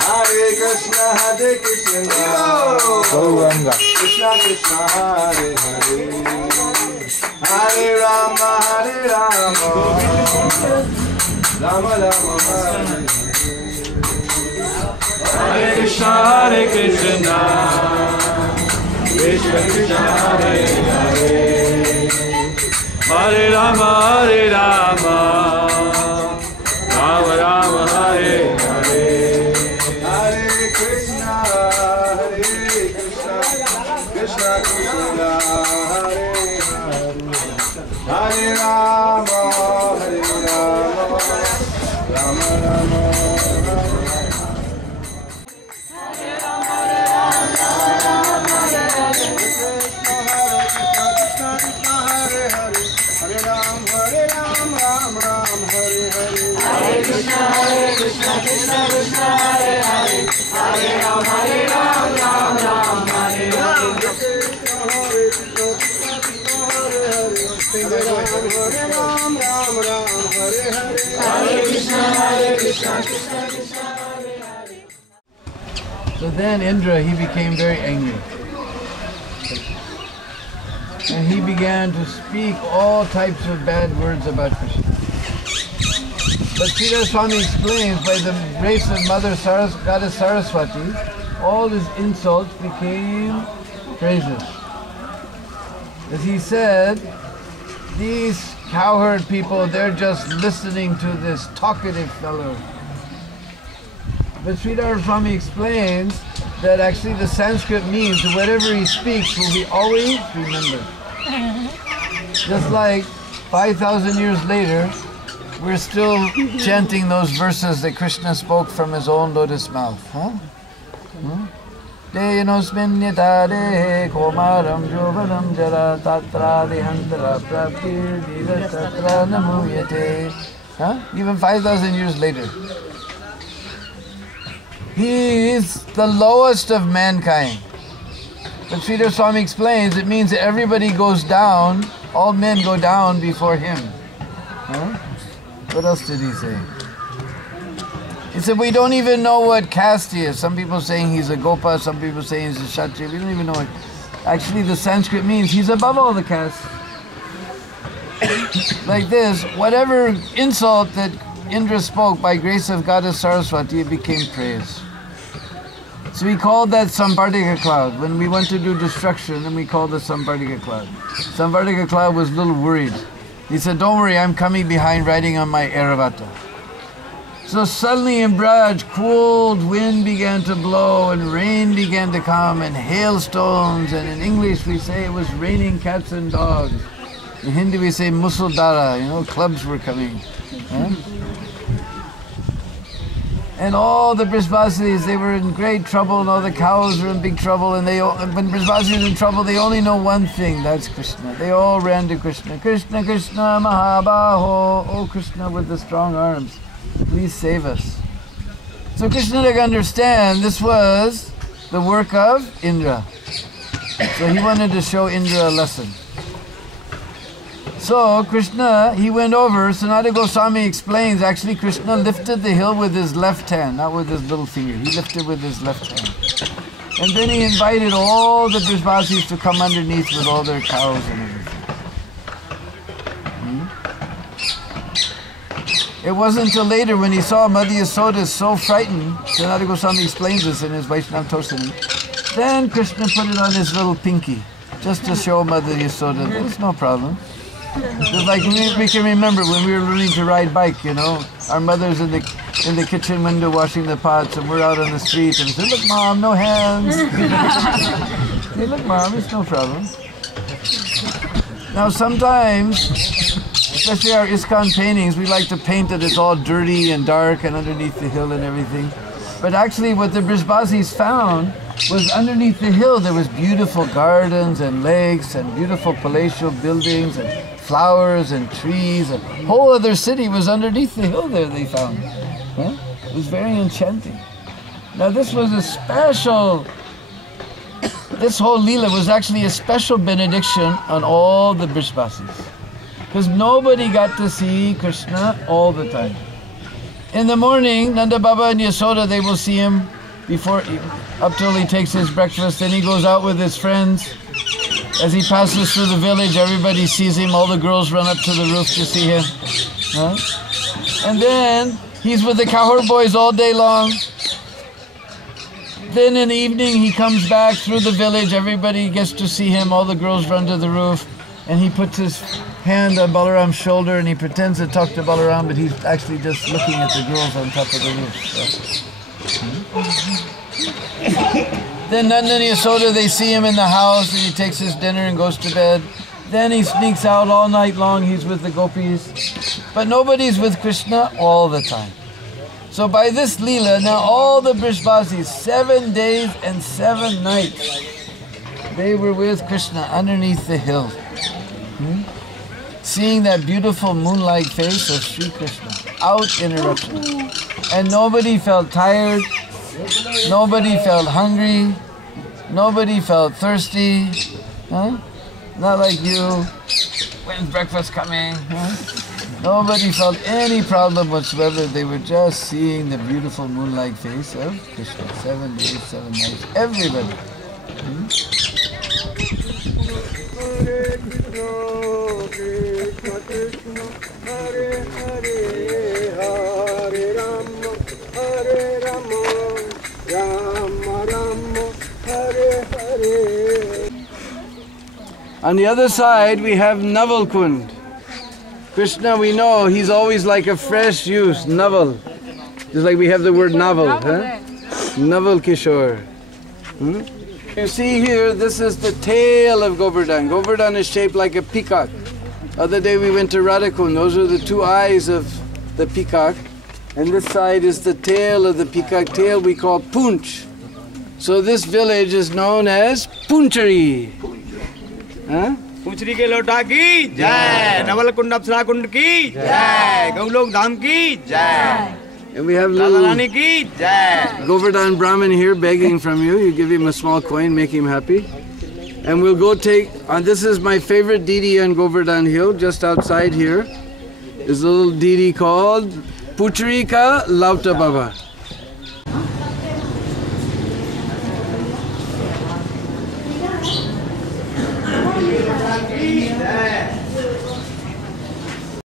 Hare Krishna, Govinda. Krishna Krishna, Hare Hare, Hare Rama, Rama Rama, Hare Hare. Hare Krishna, Krishna Krishna, Hare Hare, Hare Rama, Rama Rama, Hare Hare. Hare Krishna, Krishna Krishna, Hare Hare, Hare Rama, Rama Rama. So then Indra, he became very angry. And he began to speak all types of bad words about Krishna. But Sridhar Swami explains, by the grace of Mother Goddess Saraswati, all his insults became praises. As he said, these cowherd people, they're just listening to this talkative fellow. But Sridhar Swami explains that actually the Sanskrit means that whatever he speaks will be always remembered. Just like 5,000 years later, we're still chanting those verses that Krishna spoke from his own lotus mouth. Denosmin nitade komaram jovanam jara tatra dehantara praptir didasatra namuyate. Even 5,000 years later. He is the lowest of mankind. But Sridhar Swami explains it means that everybody goes down, all men go down before him. What else did he say? He said, we don't even know what caste he is. Some people saying he's a Gopa, some people saying he's a Kshatriya. We don't even know what. Actually, the Sanskrit means he's above all the castes. Like this, whatever insult that Indra spoke by grace of Goddess Saraswati, it became praise. So we called that Sampardika cloud. When we went to do destruction, and we called it Sampardika cloud. Sampardika cloud was a little worried. He said, don't worry, I'm coming behind riding on my Airavata. So suddenly in Braj, cold wind began to blow and rain began to come and hailstones, and in English we say it was raining cats and dogs. In Hindi we say musuldhara, clubs were coming. And all the Brijvasis, they were in great trouble, and all the cows were in big trouble, and when Brijvasis is in trouble, they only know one thing, that's Krishna. They all ran to Krishna. Krishna, Krishna, Mahabaho, oh Krishna with the strong arms, please save us. So Krishna didn't understand this was the work of Indra. So he wanted to show Indra a lesson. So Krishna, he went over. Sanatana Goswami explains, actually Krishna lifted the hill with his left hand, not with his little finger. He lifted with his left hand. And then he invited all the Brijvasis to come underneath with all their cows and everything. It wasn't until later when he saw Mother Yasoda so frightened, Sanatana Goswami explains this in his Vaishnava Tosani, then Krishna put it on his little pinky, just to show Mother Yasoda there's no problem. Just like we can remember when we were learning to ride bike, our mother's in the kitchen window washing the pots, and we're out on the street, and we say, look Mom, no hands. Hey, look Mom, it's no problem. Now sometimes, especially our ISKCON paintings, we like to paint that it's all dirty and dark and underneath the hill and everything. But actually what the Brijvasis found was underneath the hill there was beautiful gardens and lakes and beautiful palatial buildings and flowers and trees. A whole other city was underneath the hill there, they found. It was very enchanting. Now this was a special, this whole Leela was actually a special benediction on all the Brijvasis. Because nobody got to see Krishna all the time. in the morning, Nanda Baba and Yasoda, they will see him up till he takes his breakfast. Then he goes out with his friends. As he passes through the village, everybody sees him. All the girls run up to the roof to see him. Huh? And then he's with the Kahur boys all day long. Then in the evening, he comes back through the village. Everybody gets to see him. All the girls run to the roof. And he puts his hand on Balaram's shoulder and he pretends to talk to Balaram, but he's actually just looking at the girls on top of the roof. Then Nanda and Yasoda, they see him in the house and he takes his dinner and goes to bed. Then he sneaks out all night long, he's with the gopis. But nobody's with Krishna all the time. So by this Leela, now all the Brishbasis, 7 days and 7 nights, they were with Krishna underneath the hill. Seeing that beautiful moonlight face of Sri Krishna, out interruption. And nobody felt tired, nobody felt hungry, nobody felt thirsty. Huh? Not like you. When's breakfast coming? Huh? Nobody felt any problem whatsoever. They were just seeing the beautiful moonlight face of Krishna. 7 days, 7 nights. Everybody. On the other side, we have Naval Kund. Krishna, we know, he's always like a fresh juice, Naval. Just like we have the word novel, huh? Naval Kishore. You see here, this is the tail of Govardhan. Govardhan is shaped like a peacock. Other day we went to Radhakund. Those are the 2 eyes of the peacock. And this side is the tail of the peacock. Tail we call Punch. So this village is known as Punchari. Huh? पूछरी के लोटा की जय, नवल कुंड अप्सरा कुंड की जय, गौलोक धाम की जय, And we have little Govardhan Brahmin here begging from you. You give him a small coin, make him happy. And we'll go take, this is my favorite deity on Govardhan Hill, just outside here. There's a little deity called Puchari Ka Lauta Baba.